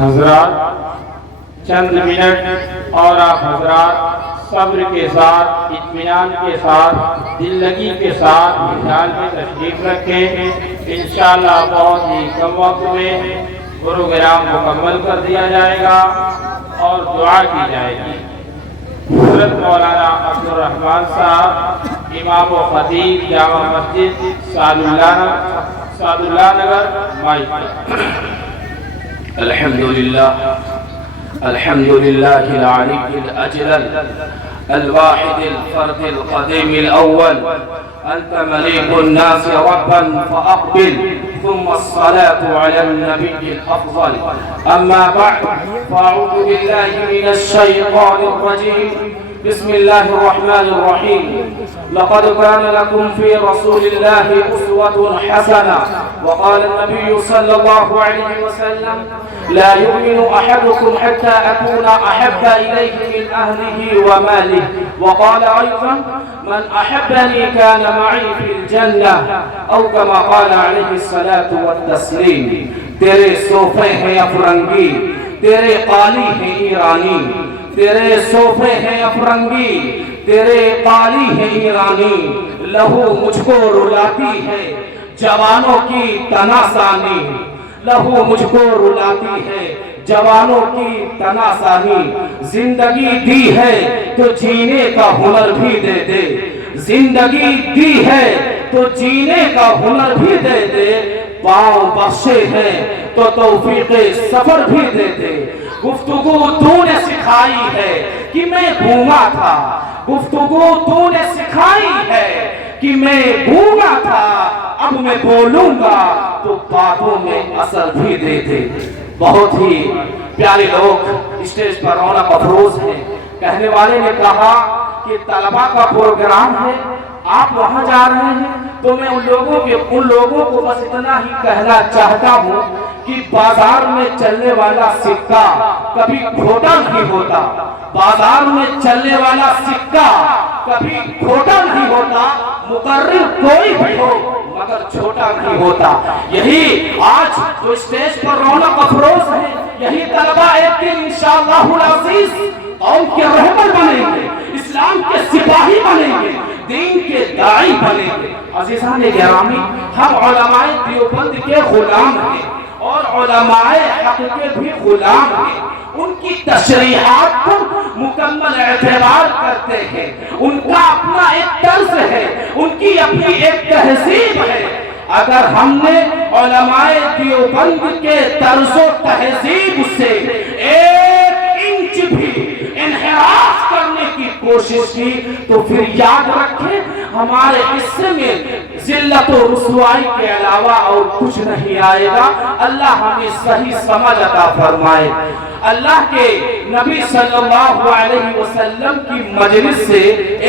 حضرات چند منٹ اور آپ حضرات صبر کے ساتھ، اطمینان کے ساتھ، دل لگی کے ساتھ میدان میں تشریف رکھیں۔ انشاءاللہ بہت ہی کم وقت میں پروگرام مکمل کر دیا جائے گا اور دعا کی جائے گی۔ حضرت مولانا عبدالرحمن صاحب امام و خطیب جامع مسجد سعداللہ نگر مائک۔ الحمد لله العلي الأجلل الواحد الفرد القديم الأول أنت مليك الناس ربا فأقبل ثم الصلاة على النبي الأفضل أما بعد فأعوذ بالله من الشيطان الرجيم بسم الله الرحمن الرحيم لقد كان لكم في رسول الله أسوة حسنة وقال النبي صلى الله عليه وسلم لا يؤمن أحدكم حتى أكون أحب إليه من أهله وماله وقال أيضا من أحبني كان معي في الجنة أو كما قال عليه الصلاة والتسليم۔ تیرے صوفے ہیں افرنگی، تیرے قالی ہیں ایرانی، تیرے صوفے ہیں افرنگی، تیرے قالی ہیں ایرانی، لہو مجھ کو رلاتی ہے جوانوں کی تناسانی، لہو مجھ کو رلاتی ہے جوانوں کی تناسانی۔ زندگی دی ہے تو جینے کا ہنر بھی دے دے، زندگی دی ہے تو جینے کا ہنر بھی دے دے، پاؤں بخشے ہیں تو توفیق سفر بھی دے دے۔ گفتگو تو نے سکھائی ہے کہ میں گھوما تھا، گفتگو تو نے سکھائی ہے کہ میں گھوما تھا، اب میں بولوں گا تو باتوں میں اثر بھی دے دے۔ بہت ہی پیارے لوگ اسٹیج پر رونق افروز ہیں۔ کہنے والے نے کہا کہ طلبہ کا پروگرام ہے، آپ وہاں جا رہے ہیں، تو میں ان لوگوں کو بس اتنا ہی کہنا چاہتا ہوں کہ بازار میں چلنے والا سکہ کبھی کھوٹا نہیں ہوتا، بازار میں چلنے والا سکہ کبھی کھوٹا نہیں ہوتا، مقرر کوئی بھی ہو مگر چھوٹا نہیں ہوتا۔ یہی آج جو اسٹیج پر رونق افروز ہے، یہی طلبہ ایک دن انشاءاللہ العزیز قوم کے رہبر بنیں گے، اسلام کے سپاہی بنیں گے، دین کے داعی بنیں گے۔ عزیزان گرامی، ہم علماء دیوبند کے غلام ہیں اور علماء حق کے بھی غلام ہیں، ان کی تشریحات پر مکمل اعتبار کرتے ہیں، ان کا اپنا ایک طرز ہے، ان کی اپنی ایک تہذیب ہے۔ اگر ہم نے علماء دیوبند کے طرز و تہذیب سے ایک انچ بھی انحراف کرنے کی کوشش کی تو پھر یاد رکھیں ہمارے حصے میں ذلت و رسوائی کے علاوہ اور کچھ نہیں آئے گا۔ اللہ ہمیں صحیح سمجھ عطا فرمائے۔ اللہ کے نبی صلی اللہ علیہ وسلم کی مجلس سے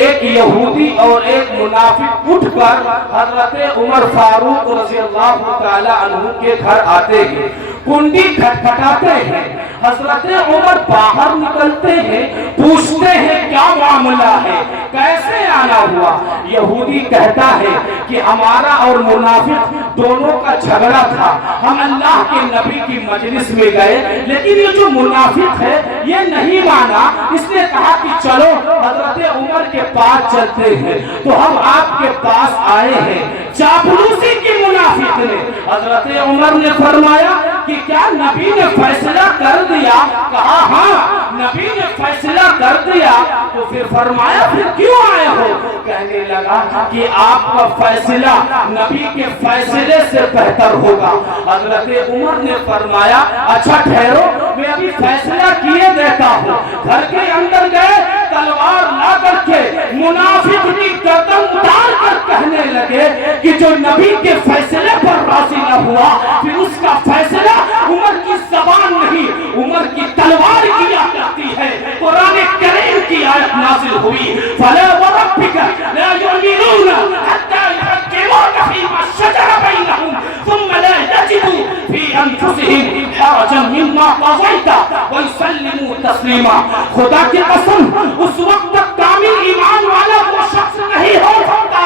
ایک یہودی اور ایک منافق اٹھ کر حضرت عمر فاروق رضی اللہ تعالی عنہ کے گھر آتے ہیں، کنڈی کھٹکھٹاتے ہیں، حضرت عمر باہر نکلتے ہیں، پوچھتے ہیں کیا معاملہ ہے، کیسے آنا ہوا؟ یہودی کہتا ہے کہ ہمارا اور منافق دونوں کا جھگڑا تھا، ہم اللہ کے نبی کی مجلس میں گئے، لیکن یہ جو منافق ہے یہ نہیں مانا، اس نے کہا کہ چلو حضرت عمر کے پاس چلتے ہیں، تو ہم آپ کے پاس آئے ہیں۔ چاپلوسی کی منافق نے حضرت عمر نے فرمایا کہ کیا نبی نے فیصلہ کر دیا؟ کہا ہاں نبی نے فیصلہ کر دیا۔ تو پھر فرمایا پھر کیوں آئے ہو؟ کہنے لگا کہ آپ کا فیصلہ نبی کے فیصلے سے بہتر ہوگا۔ حضرت عمر نے فرمایا اچھا ٹھہرو میں ابھی فیصلہ کیے دیتا ہوں۔ گھر کے اندر گئے، تلوار لا کر کے منافق کی گردن اتار کر کہنے لگے کہ جو نبی کے فیصلے پر راضی نہ ہوا پھر اس کا فیصلہ عمر کی زبان نہیں عمر کی تلوار کیا کرتی ہے۔ قرآن کریم کی آیت نازل ہوئی فَلَا وَرَبِّكَ لَا يُؤْمِنُونَ حَتَّى يُحَكِّمُوكَ فِيمَا شَجَرَ بَيْنَهُمْ ثُمَّ لَا يَجِدُوا فِي أَنفُسِهِمْ حَرَجًا مِّمَّا قَضَيْتَ وَيُسَلِّمُوا تَسْلِيمًا۔ خدا کی قسم اس وقت تک کامل ایمان والا وہ شخص نہیں ہو سکتا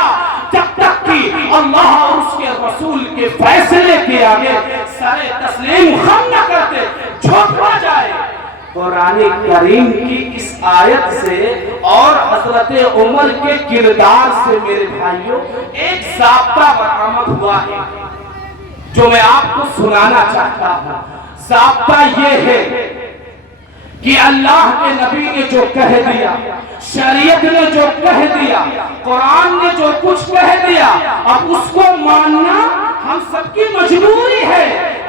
جب تک کہ اللہ اور اس کے رسول کے فیصلے کے آگے سر تسلیم خم نہ کرتے، جھک قرآن کریم کی اس آیت سے اور حضرت عمر کے کردار سے میرے بھائیوں ایک ضابطہ برآمد ہوا ہے جو میں آپ کو سنانا چاہتا ہوں۔ ضابطہ یہ ہے کہ اللہ کے نبی نے جو کہہ دیا، شریعت نے جو کہہ دیا، قرآن نے جو کچھ کہہ دیا، اب اس کو ماننا ہم سب کی مجبوری ہے۔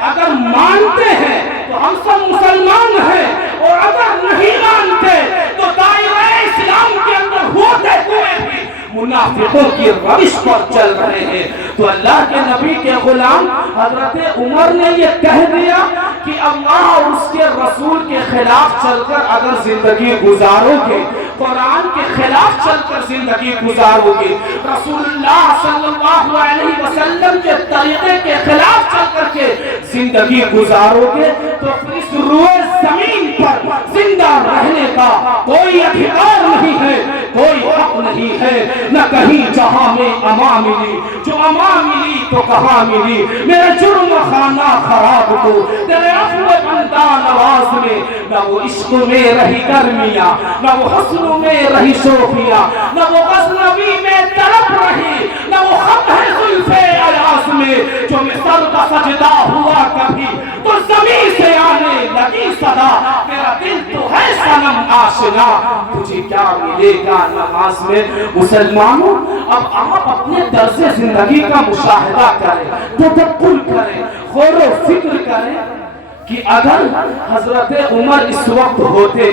اگر مانتے ہیں تو ہم سب مسلمان ہیں، اور اگر نہیں مانتے تو دائرہ اسلام کے اندر ہوتے ہوئے بھی منافقوں کی روش پر چل رہے ہیں۔ تو اللہ کے نبی کے غلام حضرت عمر نے یہ کہہ دیا کہ اللہ اور اس کے رسول کے خلاف چل کر اگر زندگی گزارو گے، قرآن کے خلاف چل کر زندگی گزارو گے، رسول اللہ صلی اللہ علیہ وسلم کے طریقے کے خلاف چل کر کے زندگی گزارو گے، تو پھر اس روئے زمین پر زندہ رہنے کا کوئی ادھیکار نہیں ہے، کوئی حق نہیں ہے۔ نہ کہیں جہاں میں امان ملی، جو امان ملی تو کہاں ملی، میرے جرم خانہ خراب کو تیرے عفو بندہ نواز میں، نہ وہ عشق میں رہی گرمیاں، نہ وہ حسن میں رہی شوخیاں، نہ وہ غزنوی میں طرف رہی، نہ وہ خط ہے زلف ایاز میں، جو مصر کا سجدہ ہوا کبھی تو زمین سے آنے لگی صدا، میرا دل تو ہے صنم آشنا، تجھے کیا ملے گا نماز میں۔ مسلمانوں، اب آپ اپنے طرز زندگی کا مشاہدہ کریں، تدبر کریں، غور و فکر کریں کہ اگر حضرت عمر اس وقت ہوتے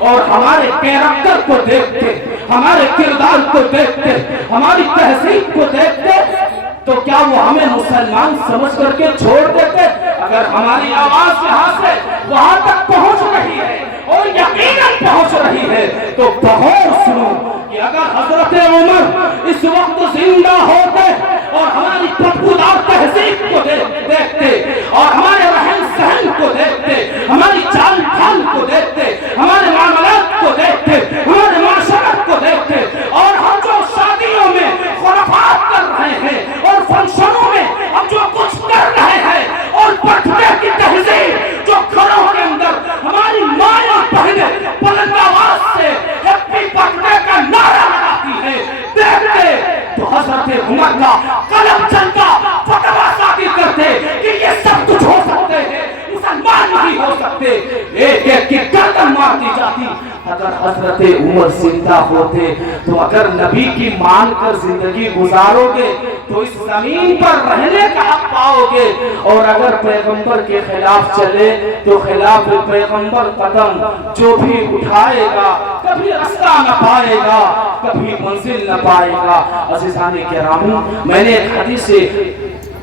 اور ہمارے کیریکٹر کو دیکھتے، ہمارے کردار کو دیکھتے، ہماری تہذیب کو دیکھتے، تو کیا وہ ہمیں مسلمان سمجھ کر کے چھوڑ دیتے؟ اگر ہماری آواز یہاں سے وہاں تک پہنچ رہی ہے اور یقیناً پہنچ رہی ہے تو بغور سنو کہ اگر حضرت عمر اس وقت زندہ ہوتے اور ہماری بدبودار تہذیب کو دیکھتے اور ہمارے رہن سہن کو دیکھتے، ہماری چال ڈھال کو دیکھتے، ہمارے معاملات کو دیکھتے، ہمارے معاشرت کو دیکھتے، اور ہم جو شادیوں میں خرافات کر رہے ہیں اور فنکشنوں میں ہم جو کچھ کر رہے ہیں، اور پٹھنے کی تہذیب جو گھروں کے اندر ہماری ماں اور بہنیں بلند آواز سے ہیپی برتھڈے کا نعرہ لگاتی ہے، دیکھتے تو حضرت عمر کا قلم چلتا، فتویٰ صادر کرتے کہ یہ سب کچھ ہو سکتے ہیں، مسلمان نہیں ہو سکتے، ایک ایک کی گردن مار دی جاتی۔ اگر حضرت عمر زندہ ہوتے تو اگر نبی کی مان کر زندگی گزارو گے تو اس زمین پر رہنے کا حق پاؤ گے، اور اگر پیغمبر کے خلاف چلے تو خلاف پیغمبر قدم جو بھی اٹھائے گا کبھی راستہ نہ پائے گا، کبھی منزل نہ پائے گا۔ عزیزان کرام، میں نے ایک حدیث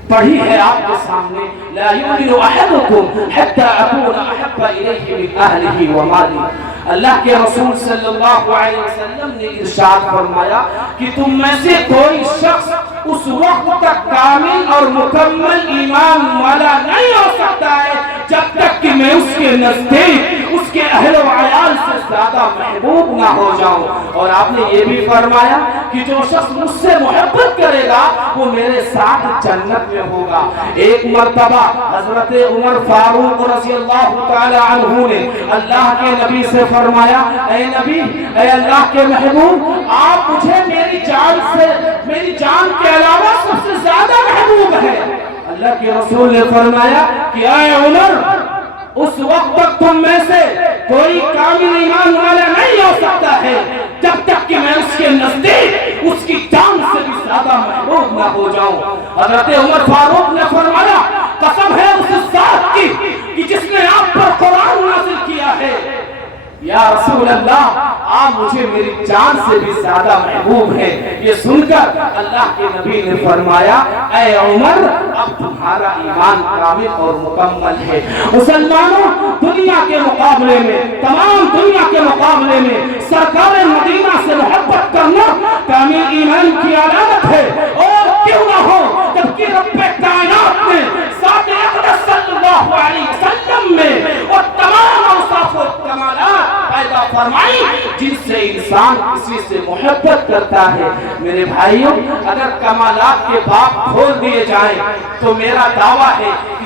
پڑھی ہے آپ کے سامنے، لا یؤمن احدکم حتی اکون احب الیہ من اہلہ ومالہ۔ اللہ کے رسول صلی اللہ علیہ وسلم نے ارشاد فرمایا کہ تم میں سے کوئی شخص اس وقت تک کامل اور مکمل ایمان والا نہیں ہو سکتا ہے جب تک کہ میں اس کے نزدیک اس کے اہل و عیال سے زیادہ محبوب نہ ہو جاؤں۔ اور آپ نے یہ بھی فرمایا کہ جو شخص مجھ سے محبت کرے گا وہ میرے ساتھ جنت میں ہوگا۔ ایک مرتبہ حضرت عمر فاروق رضی اللہ تعالی عنہ نے اللہ کے نبی سے فرمایا، اے نبی، اے اللہ کے محبوب، آپ مجھے میری جان کے علاوہ سب سے زیادہ محبوب ہے۔ اللہ کے رسول نے فرمایا کہ اے عمر، اس وقت تک تم میں سے کوئی کامل ایمان والا نہیں ہو سکتا ہے جب تک کہ میں اس کے نزدیک اس کی جان سے بھی زیادہ محبوب نہ ہو جاؤں۔ حضرت عمر فاروق نے فرمایا، قسم ہے اس ذات کی کہ جس نے آپ پر قرآن نازل کیا ہے، یا رسول اللہ، آپ مجھے میری جان سے بھی زیادہ محبوب ہیں۔ یہ سن کر اللہ کے نبی نے فرمایا، اے عمر، اب تمہارا ایمان کامل اور مکمل ہے۔ مسلمانوں، دنیا کے مقابلے میں، تمام دنیا کے مقابلے میں سرکار مدینہ سے محبت کرنا کامل ایمان کی علامت ہے۔ اور کیوں نہ ہو، جبکہ رب کائنات نے ذات اقدس صلی اللہ علیہ وسلم میں اور تمام اوصاف و کمالات پیدا فرمائی جن سے انسان کسی سے محبت کرتا ہے۔ میرے بھائیوں، اگر کمالات کے باب کھول دیے جائیں تو میرا دعویٰ ہے کہ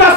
10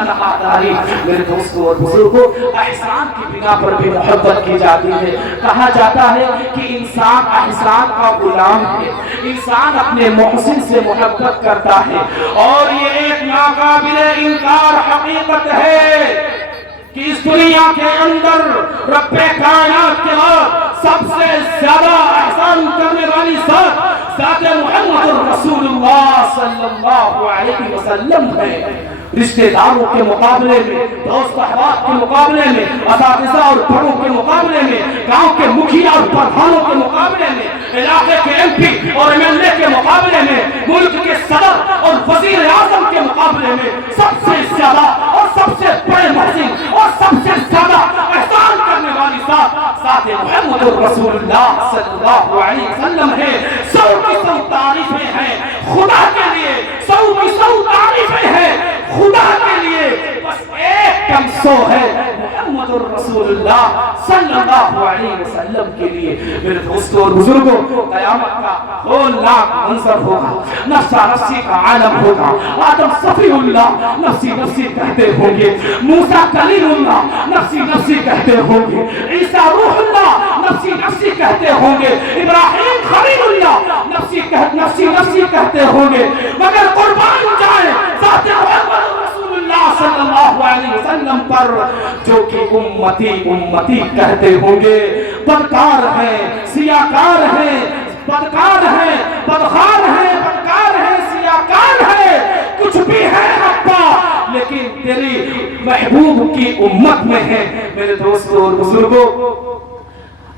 تنہا داری۔ میرے دوستوں اور بزرگوں، احسان کی بنا پر بھی محبت کی جاتی ہے۔ کہا جاتا ہے کہ انسان احسان کا غلام ہے، انسان اپنے محسن سے محبت کرتا ہے، اور یہ ایک ناقابل انکار حقیقت ہے کہ اس دنیا کے اندر رب کائنات کے بعد سب سے زیادہ احسان کرنے والی ذات محمد رسول اللہ صلی اللہ علیہ وسلم ہے۔ رشتہ داروں کے مقابلے میں، دوست احباب کے مقابلے میں، اساتذہ اور بڑوں کے مقابلے میں، گاؤں کے مکھیا اور پردھانوں کے مقابلے میں، علاقے کے ایم پی اور ایم ایل اے کے مقابلے میں، ملک کے صدر اور وزیر اعظم کے مقابلے میں سب سے زیادہ اور سب سے بڑے محسن اور سب سے زیادہ احسان کرنے والی ذات محمد رسول اللہ صلی اللہ علیہ وسلم ہے۔ سو کی سو تعریفیں ہیں خدا کے لیے، سو کی سو تعریفیں ہیں خدا کے لیے، بس ایک کم سو ہے محمد رسول اللہ صلی اللہ علیہ وسلم کے لیے۔ میرے دوستوں اور بزرگوں، قیامت کا ہولناک منظر ہوگا، نفسا نفسی کا عالم ہوگا۔ آدم صفی اللہ نفسی نفسی کہتے ہوں گے، موسیٰ کلیم اللہ نفسی نفسی کہتے ہوں گے، عیسیٰ روح اللہ نفسی نفسی کہتے ہوں گے، ابراہیم خلیل اللہ نفسی نفسی کہتے ہوں گے، مگر قربان جائیں ذات محمد رسول اللہ صلی اللہ علیہ وسلم پر جو کہ امتی امتی کہتے ہوں گے۔ بدکار ہیں، سیاکار ہیں، بدکار ہیں، بدخار ہیں، بدکار ہیں، سیاکار ہیں، کچھ بھی ہے ابا، لیکن تیری محبوب کی امت میں ہے۔ میرے دوستوں اور بزرگوں،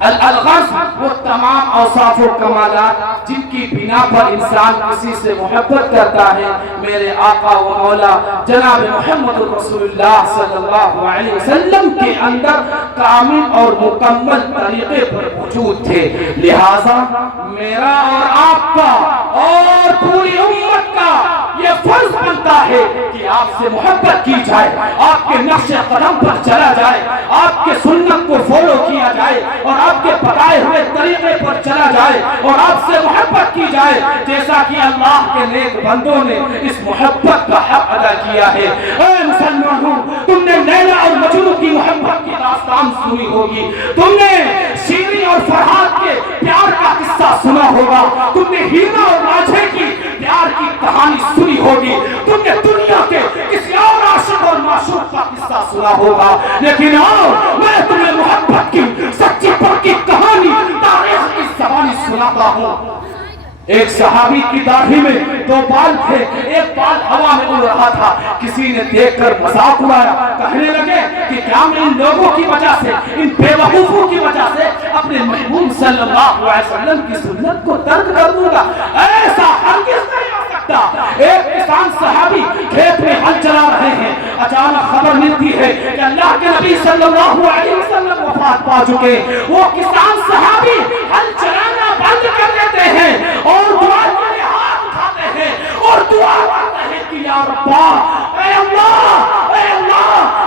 الغرض وہ تمام اوصاف و کمالات جن کی بنا پر انسان کسی سے محبت کرتا ہے، میرے آقا و مولا جناب محمد رسول اللہ صلی اللہ علیہ وسلم کے اندر کامل اور مکمل طریقے پر موجود تھے۔ لہٰذا میرا اور آپ کا اور پوری امت کا یہ فرض بنتا ہے کہ آپ سے محبت کی جائے، آپ کے نقش قدم پر چلا جائے، آپ کے سنت کو فالو کیا جائے، اور آپ کے بتائے ہوئے طریقے پر چلا جائے، اور آپ سے محبت کی جائے جیسا کہ اللہ کے نیک بندوں نے اس محبت کا حق ادا کیا ہے۔ اے مسلمانوں، تم نے لیلا اور مجنون کی محبت کی داستان سنی ہوگی، تم نے شیریں اور فرحاد کے پیار کا قصہ سنا ہوگا، تم نے ہیرا اور راجھے کی پیار کی کہانی سنی ہوگی، تم نے دنیا کے کسی اور عاشق اور معشوق کا قصہ سنا ہوگا، لیکن آؤ میں تمہیں محبت کی سچی پکی کہانی تاریخ کی زبانی سناتا ہوں۔ ایک صحابی کی داڑھی میں دو بال تھے، ایک بال ہوا میں اڑ رہا تھا، کسی نے دیکھ کر مذاق اڑایا، کہنے لگے کہ کیا میں ان لوگوں کی وجہ سے، ان بے وقوفوں کی وجہ سے اپنے محبوب صلی اللہ علیہ وسلم کی سنت کو ترک کر دوں گا؟ ایسا ہرگز نہیں ہو سکتا۔ ایک کسان صحابی کھیت میں ہل چلا رہے ہیں، اچانک خبر ملتی ہے کہ اللہ کے نبی صلی اللہ علیہ وسلم وفات پا چکے۔ وہ کسان صحابی ہل چلانا بند کر دیتے ہیں اور دعا کے لیے ہاتھ اٹھاتے ہیں اور دعا کرتے ہیں کہ یا ربا، اے اللہ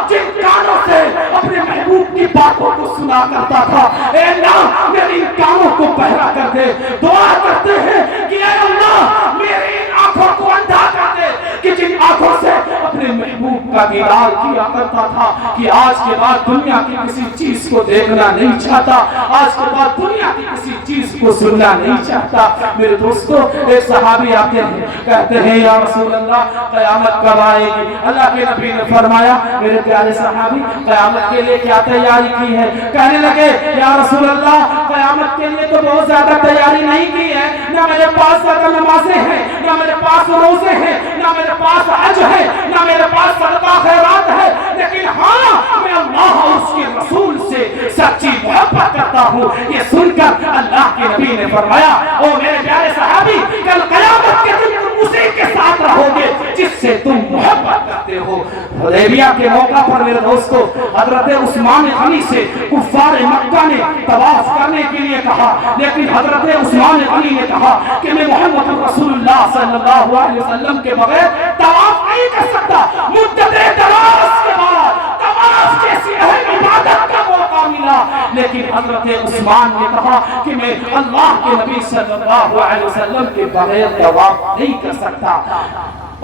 جن کانوں سے اپنے محبوب کی باتوں کو سنا کرتا تھا، اے اللہ میری ان کانوں کو بہرا کر دے۔ دعا کرتے ہیں کہ اے اللہ میری ان آنکھوں کو اندھا کر دے کہ جن آنکھوں سے اپنے محبوب کا دیدار کیا کرتا تھا، کہ آج کے بعد دنیا کی کسی چیز کو دیکھنا نہیں چاہتا، آج کے بعد دنیا کی کسی چیز کو سننا نہیں چاہتا۔ میرے دوستو، ایک صحابی آتے ہیں، کہتے ہیں یا رسول اللہ قیامت کب آئے گی؟ اللہ کے نبی نے فرمایا میرے پیارے صحابی قیامت کے لیے کیا تیاری کی ہے؟ کہنے لگے یا رسول اللہ قیامت کے لیے تو بہت زیادہ تیاری نہیں کی ہے، نہ میرے پاس زیادہ نمازیں ہیں، نہ میرے پاس روزے ہیں، نہ میرے پاس حج ہے، نہ میرے پاس صدقہ خیرات ہے، لیکن ہاں میں اللہ اور اس کے رسول سے سچی محبت کرتا ہوں۔ یہ سن کر اللہ کے نبی نے فرمایا او میرے پیارے صحابی کل قیامت کے دن تم اسی کے ساتھ رہو گے جس سے تم محبت کرتے ہو۔ حدیبیہ کے موقع پر میرے دوستو حضرت عثمان غنی سے کفار مکہ نے طواف کرنے کے لیے کہا، لیکن حضرت عثمان غنی نے کہا کہ میں محمد رسول اللہ صلی اللہ علیہ وسلم کے بغیر طواف نہیں کر سکتا۔ مدت دراز کے بعد طواف جیسی اہم عبادت کا موقع ملا، لیکن حضرت عثمان نے کہا کہ میں اللہ کے نبی صلی اللہ علیہ وسلم کے بغیر طواف نہیں کر سکتا۔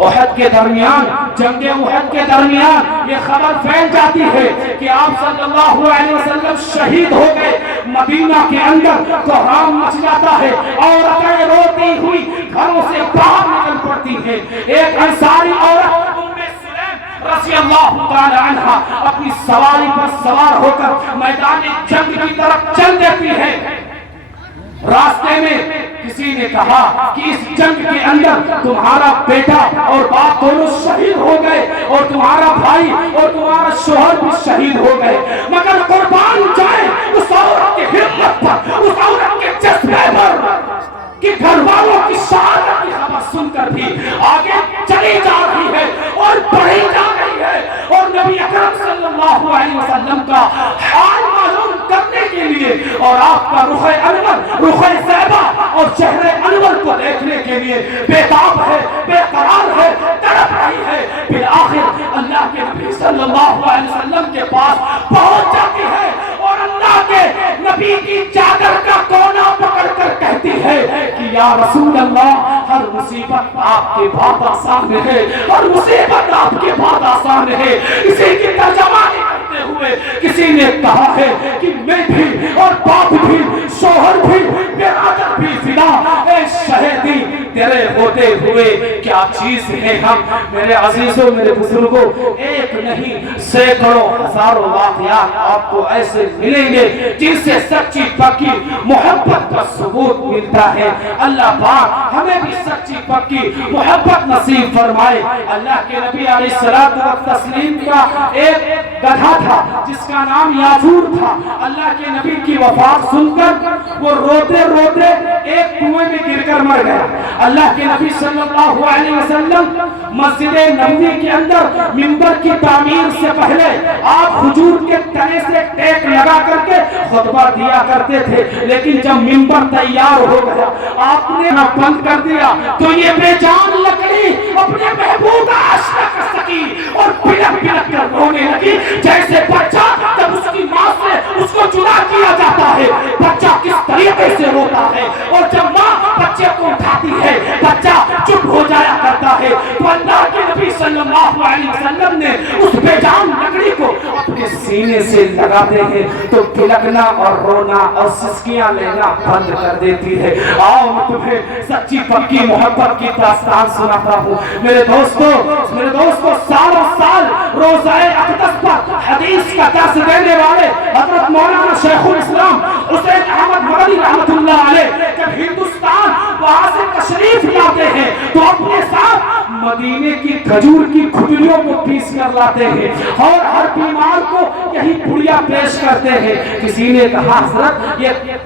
احد کے درمیان، جنگ احد کے درمیان یہ خبر پھیل جاتی ہے کہ آپ صلی اللہ علیہ وسلم شہید ہو گئے، مدینہ کے اندر کوہرام مچ جاتا ہے، عورتیں روتی ہوئی گھروں سے باہر نکل پڑتی ہیں۔ ایک انصاری عورت رضی اللہ تعالی عنہ اپنی سواری پر سوار ہو کر میدان جنگ کی طرف چل دیتی ہے۔ راستے میں کسی نے کہا کہ اس جنگ کے اندر تمہارا بیٹا اور باپ دونوں شہید ہو گئے اور تمہارا بھائی اور تمہارا شوہر بھی شہید ہو گئے، مگر قربان جائے اس عورت کی ہمت پر، اس عورت کے جذبے پر کہ گھر والوں کی شہادت کی خبر سن کر بھی آگے چلی جا رہی ہے اور بڑھی جا رہی ہے، اور نبی اکرم صلی اللہ علیہ وسلم کا حال معلوم کرنے کے لیے اور آپ کا رخ انور، رخ زیبا اور چہرے انور کو دیکھنے کے لیے بےتاب ہے، بے قرار ہے، تڑپ رہی ہے۔ بالآخر اللہ کے نبی صلی اللہ علیہ وسلم کے پاس پہنچ جاتی ہے اور اللہ کے نبی کی چادر کا کونا پکڑ کر کہتی ہے کہ یا رسول اللہ، ہر مصیبت آپ کے بعد آسان ہے، ہر مصیبت آپ کے بعد آسان ہے۔ اسی کی ترجمانی کرتے ہوئے کسی نے کہا ہے کہ میں بھی اور باپ بھی، شوہر بھی، برادر بھی فدا، اے شہیدی تیرے ہوتے ہوئے کیا چیز ہے ہم۔ میرے عزیزوں، میرے بزرگوں، ایک نہیں سینکڑوں ہزاروں واقعات آپ کو ایسے ملیں گے جن سے سچی پکی محبت کا ثبوت ملتا ہے۔ اللہ پاک ہمیں بھی سچی پکی محبت نصیب فرمائے۔ اللہ کے نبی علیہ الصلوۃ والتسلیم کا ایک گدھا تھا جس کا نام یافور تھا۔ اللہ کے نبی کی وفات سن کر وہ روتے روتے ایک کنویں میں گر کر مر گیا۔ اللہ کے نبی صلی اللہ علیہ وسلم مسجد نبوی کے اندر منبر کی تعمیر سے پہلے آپ کھجور کے تنے سے ٹیک لگا کر کے خطبہ دیا کرتے تھے، لیکن جب منبر تیار ہو گیا آپ نے بند کر دیا تو یہ بے جان لکڑی اپنے محبوب کا عاشق کر سکی اور پلک پلک کر رونے لگی، جیسے بچہ جب اس کی ماں سے اس کو جدا کیا جاتا ہے بچہ کس طریقے سے روتا ہے، اور جب ماں بچے کو اٹھاتی ہے بچہ چپ ہو جایا کرتا ہے۔ تو اللہ کے نبی صلی اللہ علیہ وسلم نے اس بے جان لکڑی کو اپنے سینے سے لگاتے ہیں تو پلکنا اور رونا اور سسکیاں لینا بند کر دیتی ہے۔ آؤ میں تمہیں سچی پکی محبت کی داستان سناتا ہوں۔ میرے دوستو سالوں سال روزہ اقدس پر حدیث کا درس دینے والے حضرت مولانا شیخ الاسلام حسین احمد مدنی رحمت اللہ علیہ جب ہندوستان وہاں سے تشریف لاتے ہیں تو اپنے ساتھ مدینے کی کھجور کی کھجلیوں کو پیس کر لاتے ہیں اور ہر بیمار کو یہی پڑیا پیش کرتے ہیں۔ کسی نے کہا حضرت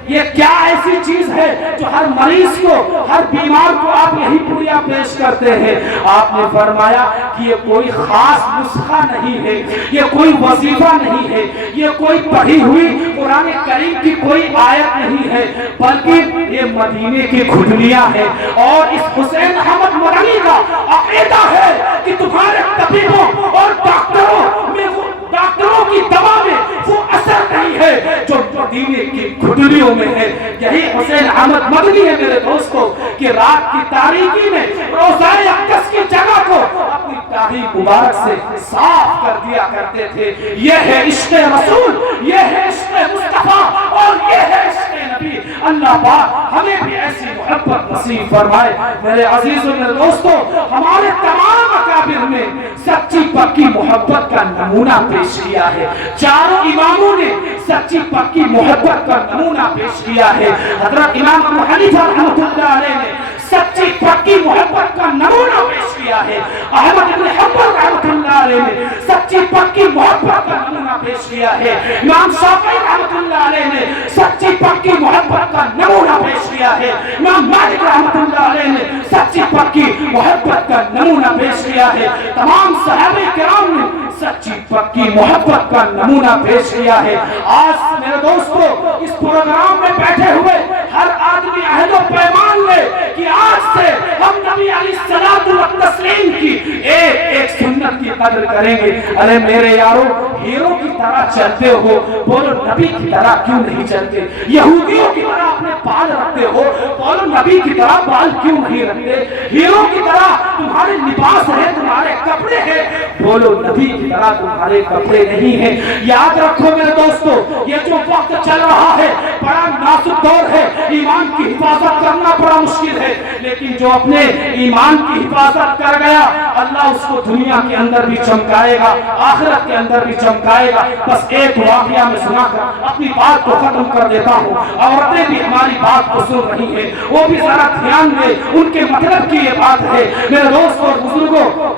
یہ کیا ایسی چیز ہے جو ہر مریض کو، ہر بیمار کو آپ یہی پڑیا پیش کرتے ہیں؟ آپ نے فرمایا کہ یہ کوئی خاص نسخہ نہیں ہے، یہ کوئی وظیفہ نہیں ہے، یہ کوئی پڑھی ہوئی قرآن کریم کی کوئی آیت نہیں ہے، بلکہ یہ مدینے کی کھجلیاں ہیں۔ اور اس حسین احمد مدنی کا عقیدہ ہے کہ تمہارے طبیبوں اور ڈاکٹروں میں وہ ڈاکٹروں کی دوا میں وہ اثر نہیں ہے جو مدینے کی گھٹلیوں میں ہے۔ یہی حسین احمد مدنی ہے میرے دوستو کہ رات کی تاریکی میں روزہ اقدس کی جگہ کو اپنی تاریخ مبارک سے صاف کر دیا کرتے تھے۔ یہ ہے عشق رسول، یہ ہے عشق مصطفیٰ اور یہ ہے عشق نبی۔ اللہ پاک ہمیں بھی ایسی محبت نصیب فرمائے۔ میرے عزیز و میرے دوستو، ہمارے تمام اکابر نے سچی پکی محبت کا نمونہ پیش کیا ہے۔ چاروں اماموں نے سچی پکی محبت کا نمونہ پیش کیا ہے۔ حضرت امام ابو حنیفہ رحمۃ اللہ علیہ نے سچی پکی محبت کا نمونہ پیش کیا ہے۔ احمد بن حنبل رحمۃ اللہ علیہ نے سچی پکی محبت کا نمونہ پیش کیا ہے۔ امام شافعی رحمۃ اللہ علیہ نے سچی پکی محبت کا نمونہ پیش کیا ہے۔ امام مالک رحمۃ اللہ علیہ نے سچی پکی محبت کا نمونہ پیش کیا ہے۔ تمام صحابہ کرام نے سچی پکی محبت کا نمونہ پیش کیا ہے۔ آج میرے دوستو اس پروگرام میں بیٹھے ہوئے ہر آدمی عہد و پیمان لے کہ آج سے ہم نبی علیہ الصلوۃ والتسلیم کی ایک ایک سنت کی قدر کریں گے۔ ارے میرے یارو، ہیرو کی طرح چلتے ہو، بولو نبی کی طرح کیوں نہیں چلتے؟ یہودیوں کی طرح اپنے بال رکھتے ہو، بولو نبی کی طرح بال کیوں نہیں رکھتے؟ ہیرو کی طرح تمہارے لباس ہے، تمہارے کپڑے ہیں، بولو نبی کی طرح تمہارے کپڑے نہیں ہیں۔ یاد رکھو میرے دوستو، یہ جو وقت چل رہا ہے بڑا نازک دور ہے، ایمان کی حفاظت کرنا بڑا مشکل ہے، لیکن جو اپنے ایمان کی حفاظت کر گیا اللہ اس کو دنیا کے اندر بھی چمکائے گا، آخرت کے اندر بھی چمکائے گا۔ بس ایک واقعہ میں سنا کر اپنی بات کو ختم کر دیتا ہوں۔ عورتیں بھی ہماری بات کو سن رہی ہیں، وہ بھی ذرا دھیان دیں، ان کے مطلب کی یہ بات ہے۔ میرے دوست اور بزرگوں،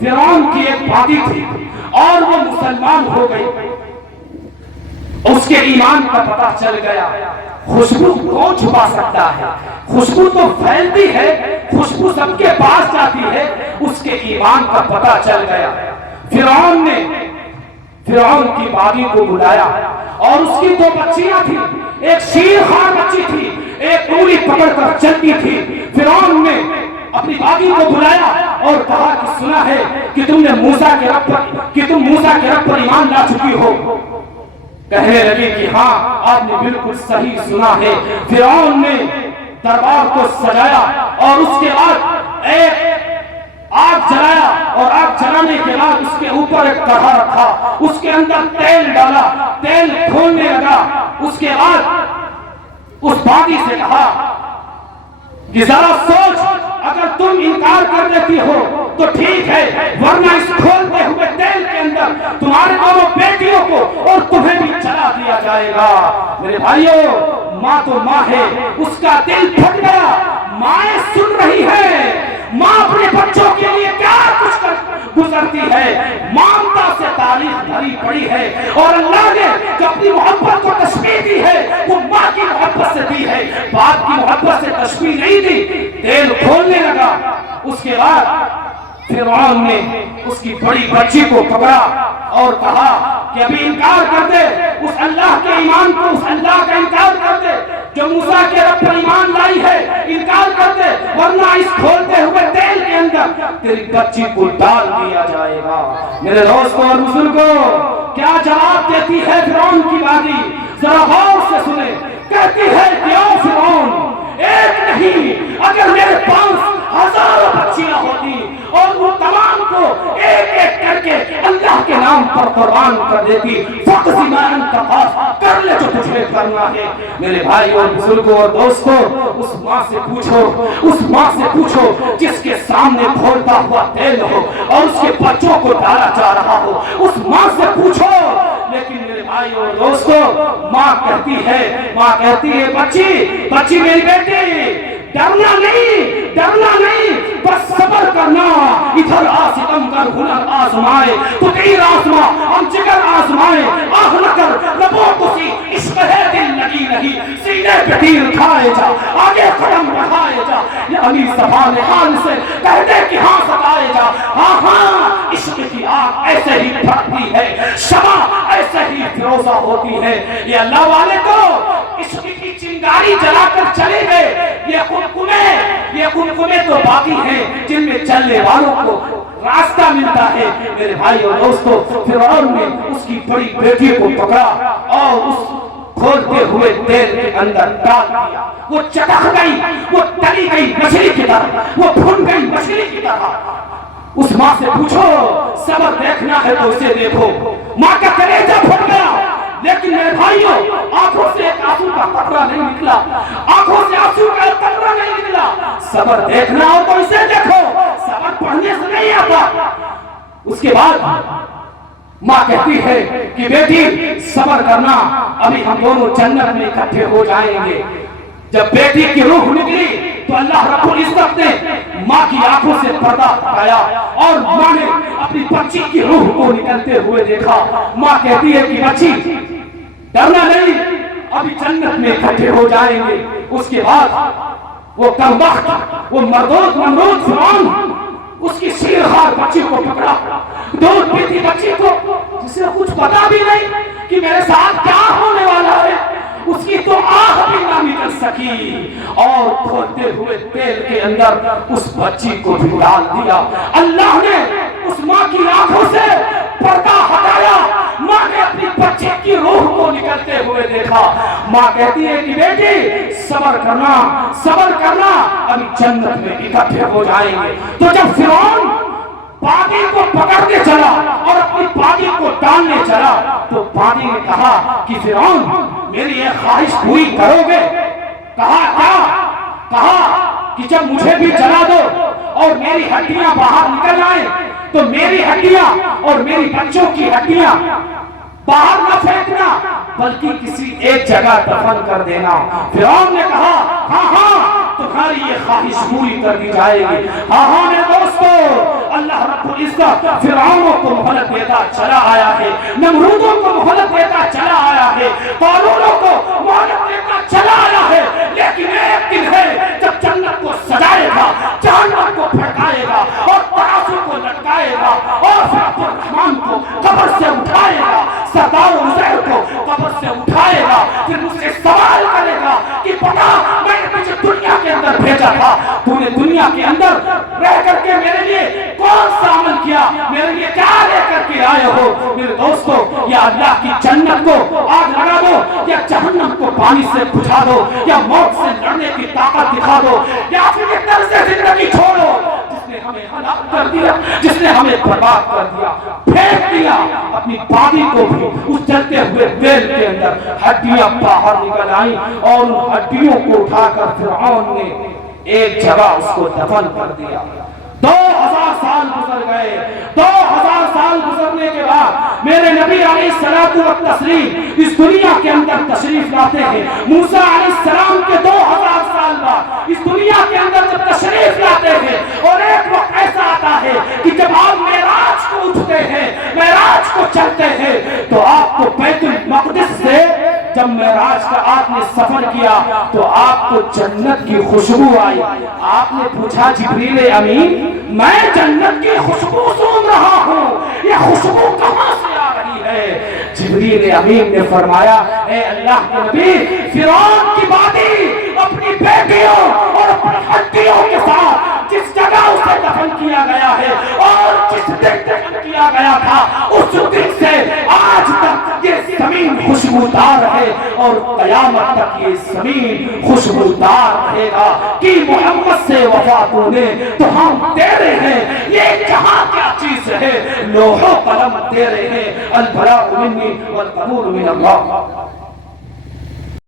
فرعون کی ایک بھابی تھی اور وہ مسلمان ہو گئی، اس کے ایمان کا پتہ چل گیا۔ خوشبو کون چھپا سکتا ہے؟ خوشبو تو پھیلتی ہے، خوشبو سب کے پاس جاتی ہے، اس کے ایمان کا پتہ چل گیا۔ فرعون نے فرعون کی بھابی کو بلایا اور اس کی دو بچیاں تھیں، ایک شیر خوار بچی تھی، ایک انگلی پکڑ کر چلتی تھی۔ فرعون نے اپنی بھابی کو بلایا اور کہا کہ سنا ہے کہ تم موسیٰ کے رب پر ایمان لا چکی ہو۔ کہنے لگے کہ ہاں آپ نے بالکل صحیح سنا ہے۔ فرعون نے دربار کو سجایا اور اس کے بعد ایک آگ جلایا اور آگ جلانے کے بعد اس کے اوپر ایک کڑھا رکھا، اس کے اندر تیل ڈالا، تیل کھولنے لگا۔ اس کے بعد اس بھابی سے کہا کہ ذرا سوچ، اگر تم انکار کر دیتی ہو تو ٹھیک ہے، ورنہ اس کھولتے ہوئے تیل کے اندر تمہارے دونوں بیٹیوں کو اور تمہیں بھی جلا دیا جائے گا۔ میرے بھائیوں، ماں تو ماں ہے، اس کا دل پھٹ گیا۔ مائیں سن رہی ہے، ماں اپنے بچوں کے لیے کیا کچھ گزرتی ہے، مامتا سے تاریخ بھری پڑی ہے، اور اللہ نے جو اپنی محبت کو تشبیہ دی ہے وہ ماں کی محبت سے دی ہے، باپ کی محبت سے تشبیہ نہیں دی۔ تیل کھولنے لگا، اس کے بعد فرعون نے اس کی بڑی بچی کو پکڑا اور کہا کہ ابھی انکار کر دے اس اللہ کے ایمان کو، اس اللہ کا انکار کر دے جو موسیٰ کے رب پر ایمان لائی ہے، انکار کر دے، ورنہ اس کھولتے ہوئے تیل کے اندر تیری بچی کو ڈال دیا جائے گا۔ میرے دوستوں اور بزرگوں، کیا جواب دیتی ہے فرعون کی بھابی؟ ذرا غور سے سنیں۔ کہتی ہے کہ او فرعون، ایک نہیں، اگر میرے پاس ہزاروں بچیاں ہوتی اور وہ تمام کو ایک ایک کر کے اللہ کے نام پر قربان کر دیتی، فقض ما انت قاض، کر لے جو تجھے کرنا ہے۔ میرے بھائی اور بزرگوں اور دوستوں، اس ماں سے پوچھو جس کے سامنے کھولتا ہوا تیل ہو اور اس کے بچوں کو ڈالا جا رہا ہو، اس ماں سے پوچھو۔ لیکن میرے بھائی اور دوستوں، ماں کہتی ہے بچی میری بیٹی، ڈرنا نہیں، بس صبر کرنا، ادھر ستم کر ہنر آزمائے، تو تیر آزما ہم جگر آزمائے، آہ نہ کر لبوں کو سی عشق ہے دل لگی نہیں، سینے پہ تیر کھائے جا، آگے قدم بڑھائے جا، یہ علی زبان حال سے کہہ دے کہ ہاں ستائے جا۔ ہاں عشق کی آگ ایسے ہی بھڑکتی ہے، شمع ایسے ہی فروزہ ہوتی ہے۔ یہ اللہ والے تو عشق کی چنگاری جلا کر چلے گئے، یہ قمقمے تو باقی ہیں جن میں چلنے والوں کو راستہ ملتا ہے۔ میرے بھائی اور دوستو، فرعون نے اس کی بڑی بیٹی کو پکڑا اور اس کھولتے ہوئے تیل کے اندر ڈال دیا۔ وہ چٹک گئی، وہ تلی گئی مچھلی کی طرح، وہ بھن گئی مچھلی کی طرح۔ اس ماں سے پوچھو، صبر دیکھنا ہے تو اسے دیکھو۔ ماں کا کلیجہ پھٹ گیا، لیکن میرے بھائیوں، آنکھوں سے ایک آنسو کا قطرہ نہیں نکلا، آنکھوں سے آنسو کا ایک قطرہ نہیں نکلا۔ صبر دیکھنا ہو تو اسے دیکھو، صبر پڑھنے سے نہیں آتا۔ اس کے بعد ماں کہتی ہے کہ بیٹی صبر کرنا، ابھی ہم دونوں جنت میں اکٹھے ہو جائیں گے۔ جب بیٹی کی روح نکلی تو اللہ رب العزت نے ماں کی آنکھوں سے پردہ ہٹایا اور ماں نے اپنی بچی کی روح کو نکلتے ہوئے دیکھا۔ ماں کہتی ہے کہ بچی ڈرنا نہیں، ابھی جنت میں اکٹھے ہو جائیں گے۔ اس کے بعد وہ کمبخت، وہ مردود فرعون اس کی شیرخوار بچی کو پکڑا، دودھ پیتی بچی کو، جسے کچھ پتا بھی نہیں کہ میرے ساتھ کیا ہونے والا ہے، اس کی تو آہ بھی نہ نکل سکی۔ کی اور کھولتے ہوئے تیل کے اندر اس بچی کو بھی ڈال دیا۔ اللہ نے اس ماں کی آنکھوں سے پردہ ہٹایا، ماں نے اپنی بچی کی روح کو نکلتے ہوئے دیکھا۔ ماں کہتی ہے کہ بیٹی صبر کرنا، ابھی جنت میں اکٹھے ہو جائیں گے۔ تو جب فرعون پانی کو پکڑنے چلا اور اپنی پانی کو ڈالنے چلا تو پانی نے کہا کہ فرعون میری ایک خواہش پوری کرو گے؟ کہا کیا؟ کہا کہ جب مجھے بھی جلا دو اور میری ہڈیاں باہر نکل آئیں تو میری ہڈیاں اور میری بچوں کی ہڈیاں باہر نہ پھینکنا بلکہ کسی ایک جگہ دفن کر دینا۔ فرعون نے کہا ہاں تمہاری یہ خواہش پوری کر دی جائے گی۔ ہاں میرے دوستو، اللہ رب العزت فرعونوں کو مہلت دیتا چلا آیا ہے، نمرودوں کو مہلت دیتا چلا آیا ہے، قارونوں کو مہلت دیتا چلا آیا ہے، لیکن ایک دن ہے جب جنت کو سجائے گا، جہنم کو پھڑکائے گا اور ترازو کو لٹکائے گا اور پھر عبدالرحمن کو قبر سے اٹھائے گا، سردار عزیر کو قبر سے اٹھائے گا، پھر مجھ سے سوال کرے گا کہ بتا میں نے تجھے دنیا کے اندر بھیجا تھا، تو نے دنیا کے اندر رہ کر کے میرے لیے کون سا عمل کیا، میرے لیے کیا لے کر کے آئے ہو؟ میرے دوستو، یا اللہ کی جنت کو آگ لگا دو، یا جہنم کو پانی سے بجھا دو، یا موت سے لڑنے کی طاقت دکھا دو، یا پھر ایک طرح سے زندگی چھوڑو جس نے ہمیں ہلاک کر دیا، جس نے ہمیں برباد کر دیا، پھینک دیا اپنی باڈی کو بھی اس جلتے ہوئے تیل کے اندر۔ ہڈیاں باہر نکل آئیں اور ان ہڈیوں کو اٹھا کر فرعون نے ایک جگہ اس کو دفن کر دیا۔ 2000 سال گزر گئے۔ 2000 سال گزرنے کے بعد میرے نبی علیہ السلام اس دنیا کے اندر تشریف لاتے ہیں۔ موسیٰ علیہ السلام کے 2000 سال بعد اس دنیا کے اندر جب تشریف لاتے ہیں اور ایک وقت ایسا آتا ہے کہ جب آپ معراج کو اٹھتے ہیں، معراج کو چلتے ہیں تو آپ کو بیت المقدس سے جب معراج کا آپ نے سفر کیا تو آپ کو جنت کی خوشبو آئی۔ آپ نے پوچھا جبریل امین میں جنت کی خوشبو سونگ رہا ہوں، یہ خوشبو کہاں سے آ رہی ہے؟ جبریل امین نے فرمایا اے اللہ کے نبی، فرعون کی باڈی اپنی بیٹیوں اور اپنی ہڈیوں کے ساتھ جس جگہ اسے دفن کیا گیا ہے اور جس دن دفن کیا گیا تھا اس دن سے آج تک یہ زمین خوشبودار ہے اور قیامت تک یہ زمین خوشبودار رہے گا کہ محمد سے وفا تو نے تو ہم تیرے ہیں، یہ جہاں کیا چیز ہے لوح و قلم تیرے ہیں، البلاغ منی والقبول من اللہ۔